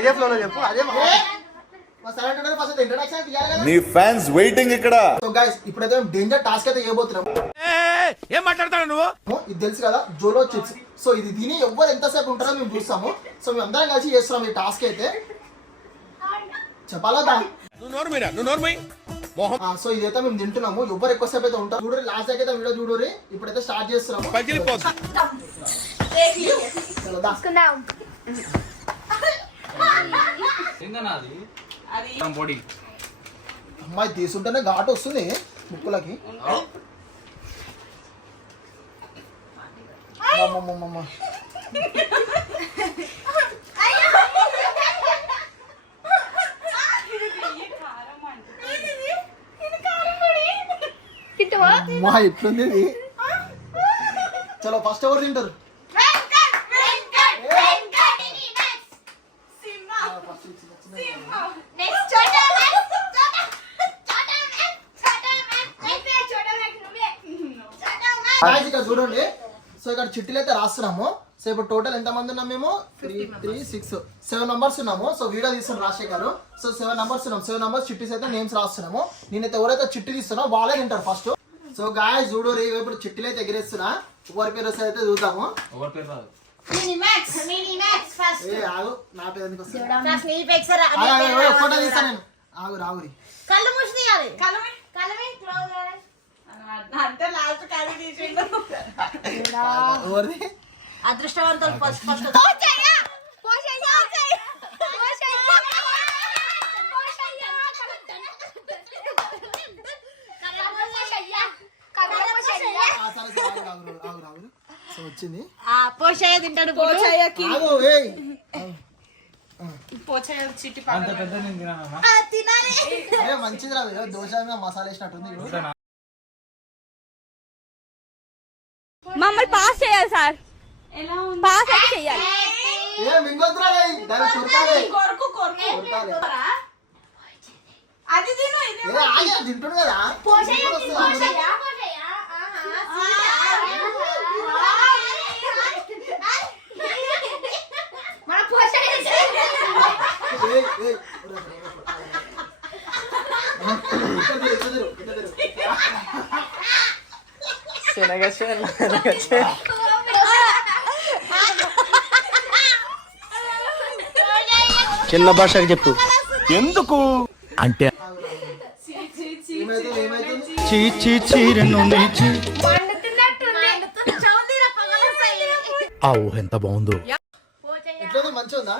ఇదే ఫ్లోలో చెప్పు. అదే నీ ఫ్యాన్స్ వెయిటింగ్ ఇక్కడ. సో గైస్ ఇప్పుడైతే డేంజర్ టాస్క్ అయితే చేయబోతున్నాం. ఏం మాట్లాడతాడు నువ్వు? ఇది తెలుసు కదా, జోలో చిప్స్. సో ఇది తిని ఎవరు ఎంతసేపు ఉంటారో మేము చూస్తాము. సో మేము అందరం కలిసి చేస్తున్నాం ఈ టాస్క్ అయితే. చెప్పాలా? సో ఇదైతే మేము తింటున్నాము. ఎవరు ఎక్కువసేపు అయితే ఉంటారు చూడరు. లాస్ట్ అయితే వీడియో చూడరు. ఇప్పుడైతే స్టార్ట్ చేస్తున్నాము. అమ్మాయి తీసుంటేనే ఘాటు వస్తుంది ముక్కులకి. మా ఎట్లుంది ఇది? చలో ఫస్ట్ ఎవరు తింటారు? ఇక్కడ చూడండి. సో ఇక్కడ చిట్టీలు అయితే రాస్తున్నాము. సో ఇప్పుడు టోటల్ ఎంత మంది ఉన్నాం మేము? 3, 6, 7 మెంబర్స్ ఉన్నాము. సో వీడియో తీస్తున్నాం రాజశేఖర్. సో 7 మెంబర్స్ ఉన్నాం. 7 మెంబర్స్ చిట్టీస్ అయితే నేమ్స్ రాస్తున్నాము. నేనైతే ఎవరైతే చిట్టి తీస్తున్నా వాళ్ళే తింటారు ఫస్ట్. సో గాయస్ చూడు రే, ఇప్పుడు చిట్టీలు అయితే ఎగిరేస్తున్నా. ఎవరి పేరు వస్తే అయితే చూద్దాము. నా పేరు ఎందుకు వస్తుంది? ఆగు రాగురి. అదృష్టవంతులు వచ్చింది. పోషయ్య తింటాడు. మంచిది రా, దోశ మసాలా వేసినట్టుంది. మమ్మల్ని పాస్ చేయాలి సార్. పాస్ అయితే చేయాలి. తింటుండు కదా. చిన్న భాషకి చెప్పు. ఎందుకు అంటే ఆ ఊహ ఎంత బాగుందో. మంచిగా ఉందా?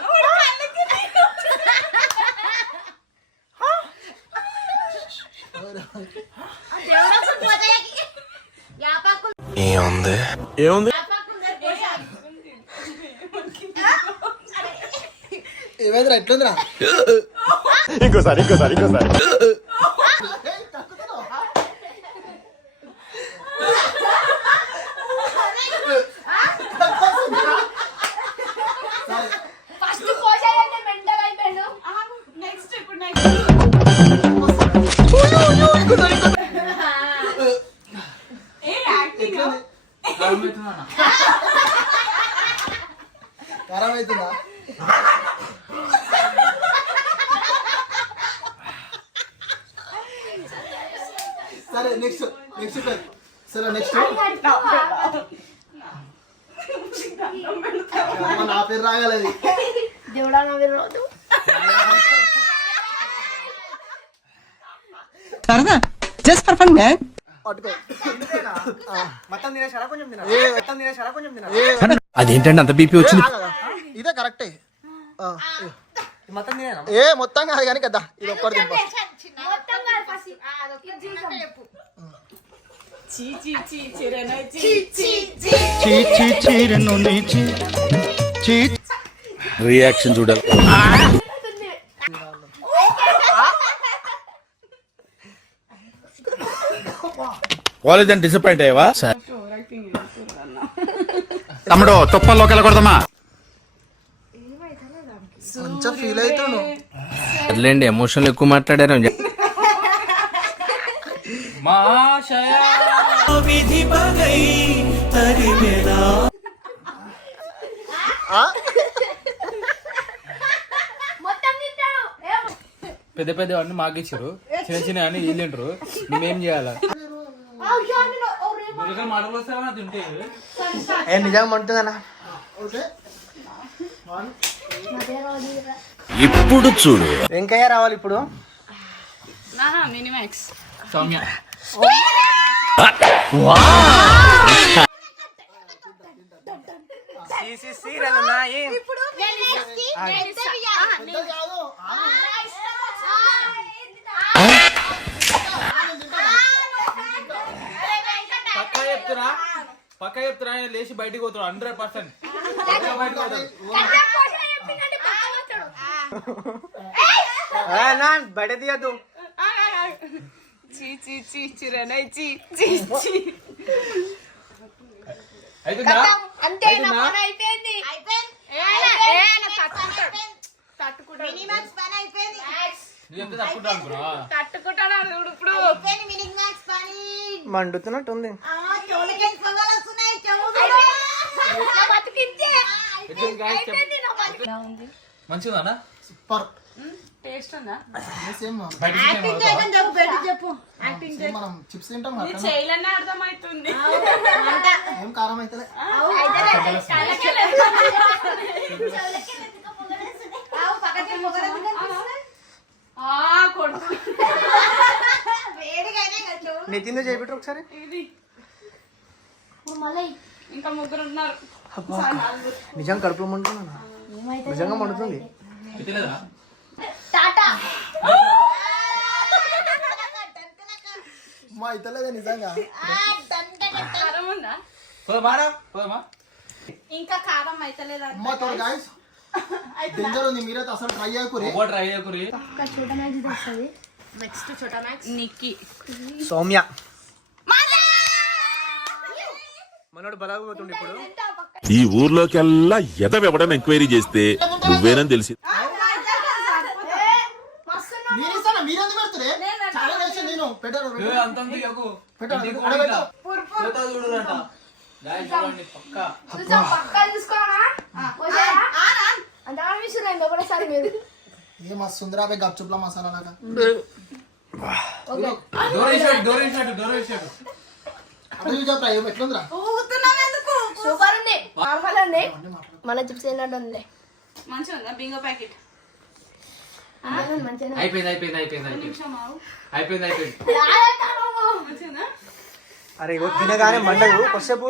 ఏముంది ఏముంది ఏమైందిరా? ఎట్లుందిరా? ఇంకోసారి కారం అవుతుందా? సరే నెక్స్ట్ సరే నెక్స్ట్ నా పేరు రాగలది. దేవుడా నా పేరు రాదు. సరదా జస్ట్ ఫర్ ఫన్ మ్యాన్. అదేంటండి అంత బీపీ వచ్చింది? ఇదే కరెక్టే. మొత్తం కాదు కానీ కదా, ఇది ఒక్కటి తింపా. రియాక్షన్ చూడాలి. కాలేజ్ అని డిసప్పాయింట్ అయ్యావా? తమ్ముడు తుప్పల్లోకి వెళ్ళకూడదమ్మా. కొంచెం ఫీల్ అవుతాను. అట్లేండి, ఎమోషన్లు ఎక్కువ మాట్లాడారు. పెద్ద పెద్ద అన్ని మాకు ఇచ్చారు, చిన్న చిన్న అన్ని వీళ్ళింటారు. మేమేం చేయాలా? మాటలు వస్తావా తింటే నిజంగా మంటుందన్నా. ఓకే ఇప్పుడు చూడు వెంకయ్య రావాలి ఇప్పుడు. మినిమాక్స్ సౌమ్య సీరియల్ ఉన్నాయి. పక్క చెప్తున్నా లేచి బయటికి పోతాడు 100%. బయటకు పోతాడు. బయట తీయద్దు. అయితుందా? అంతే నా పని అయిపోయింది. నువ్వు చెప్తే తప్పుకుంటా అనుకున్నా? మండుతున్నట్టుంది. మంచిగా సూపర్. టేస్ట్ ఉందా? సేమ్ బయట మనం చిప్స్ తింటాం కదా, చేయలన్నా అర్థమవుతుంది. ఏం కారం అయితే నితిన్ చేపెట్టు ఒకసారి. ఇంకా ముగ్గురు ఉన్నారు. నిజంగా కడుపులో మండుతున్నా, నిజంగా మండుతుంది. తెలియదా? మా ఇతలేదా నిజంగా. కారం ఉందా? పోదామా? ఇంకా కారం అయితలేదా? అమ్మా తోడు గాయస్ డేంజర్ ఉంది, మీరైతే అసలు ట్రై చేయకూరి. ట్రై చేయకూరి. నెక్స్ట్ చోటా మ్యాక్స్ నిక్కి సౌమ్య మనోడు బలాగపోతుండే ఇప్పుడు. ఈ ఊర్లోకెల్లా ఎదవెవడని ఎంక్వైరీ చేస్తే నువ్వేనని తెలిసి మీరెందుకు పెడుతురే? చాలా తెలిసి నేను పెట్టాను. ఏ మా సుందరాబాయ్ గప్చుప్ల మసాలా లాగా. ఎట్లుందిరా? సూపర్ ఉంది. నార్మల్ ఉంది. మన చిప్స్ ఏంటంటే ఉంది. మంచిగా ఉందా బింగో ప్యాకెట్? మంచిగా అయిపోయింది. మంచిగా అరే ఇగో తినగానే మండదు కొద్దిసేపు.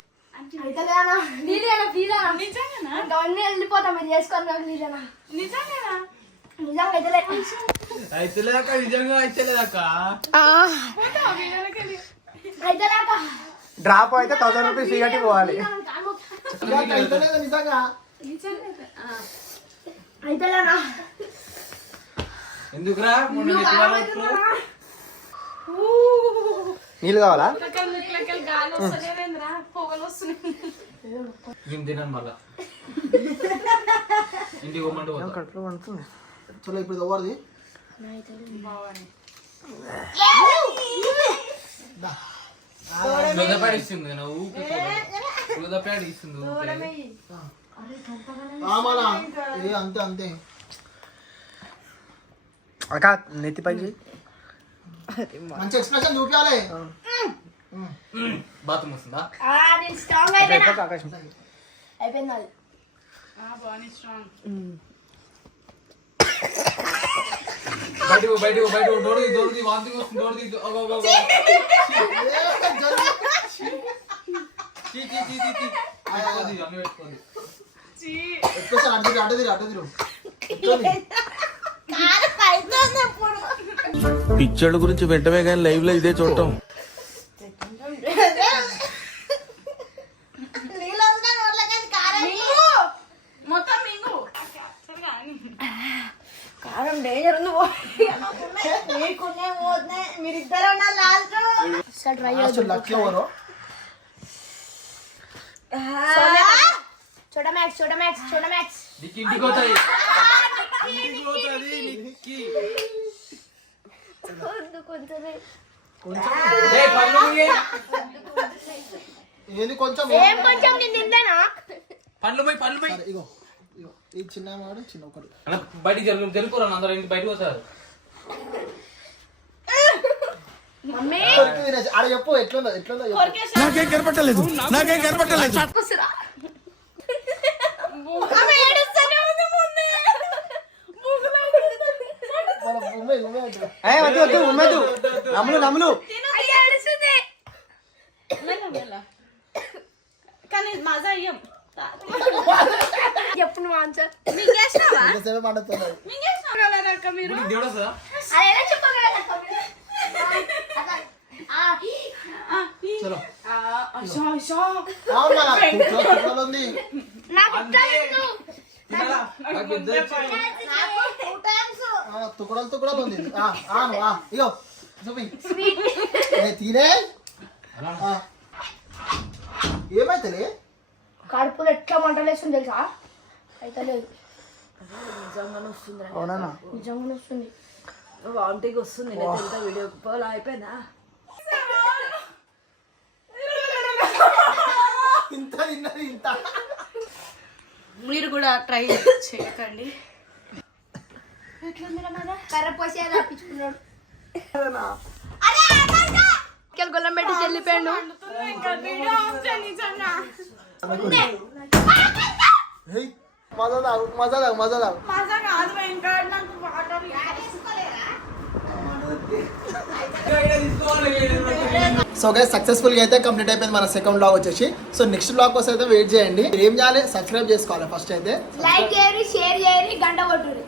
అన్నీ వెళ్ళిపోతాం మీరు చేసుకోండి. నాకు నీళ్ళనా నిజంగా నిజంగా అయితేలేదక్క. అయితే డ్రాప్ అయితే 1000 రూపీస్ ఇగటి పోవాలి. నిజంగా అయితేనా ఎందుకురా? నీళ్ళు కావాలా? గాలి వస్తలేదేంద్రా, పొగలు వస్తున్నాయి. మేము తిన్నాను మళ్ళా ఇంటికి పోమంటే పోతా. కడుపులో పడుతుంది. చలో ఇప్పుడు ఎవరిది? ఉదపాడు ఇస్తుంది కదా ఊపి, ఉదపాడు ఇస్తుంది ఊపి. అంతే అంతే అక్క నెత్తి పై మంచి ఎక్స్ప్రెషన్ చూపించాలి. బాత్రూమ్ వస్తుందా? స్ట్రాంగ్ అయిపోయినా అయిపోయింది. Body strong. బయట డోర్ది వాంతింగ్ వస్తుంది. డోర్ది అన్ని పెట్టుకోండి. అడ్డదిరు పిచ్చోళ్ళ గురించి వెంటనే కానీ లైవ్ లో ఇదే చూడటం. మొత్తం మింగు. కారం డేంజర్ ఉంది. మీరిద్దరు చూడమాక్స్ ఇంటికి పోతాయి. ఏది కొంచెం పండ్లు పోయి ఇగో ఈ చిన్న వాడు చిన్న ఒకటి బయటికి జరుగురా అందరూ. ఇంటి బయటకు వస్తారు. మమ్మీ కొరికి తినేసి ఆడ చెప్పు ఎట్లుందో చెప్పు. నాకేం కనపట్టలేదు వస్తురా ఆమె ఏడుస్తూనే ఉంది ముందే. మన ఉమ్మే అంటారు. వద్దు ఉమ్మదు నమ్ములు అయ్యా, ఏడుస్తుంది. కానీ మజా అయ్యం చెప్పు నువ్వు ఆన్సర్. ఎంతసేపు పండుతున్నది. మీరు దేవుడు వస్తుందా? అది ఎలా చెప్పగలరు? చలో ఆశా అవును మన కుక్కలు ఉంది. నాకు ఇష్టం. తినరా? నాకు పెద్ద ఇచ్చిండు. తుకుడలు ఉంది. ఇగో చూపి తినే ఏమైతే కడుపులో ఎట్లా మంటలేస్తుంది తెలుసా? అయితే లేదు, నిజంగానే వస్తుంది అవునా నిజంగానే వస్తుంది. వామిటింగ్ వస్తుంది. నేను ఎంత వీడియో కాల్ అయిపోయిందా? ఇంత తిన్నది ఇంత. మీరు కూడా ట్రై చేయకండి. కర్ర పోసి అది అప్పించుకున్నాడు. గొల్లం పెట్టి చెల్లిపోయాడు. హేయ్, మజా తాగు. సో గైస్ సక్సెస్ఫుల్ గా అయితే కంప్లీట్ అయిపోయింది మన సెకండ్ బ్లాగ్ వచ్చేసి. సో నెక్స్ట్ బ్లాగ్ కోసం అయితే వెయిట్ చేయండి. ఏం చేయాలి? సబ్స్క్రైబ్ చేసుకోవాలి ఫస్ట్ అయితే. లైక్ చేయండి, షేర్ చేయండి, గంట కొట్టుర్రి.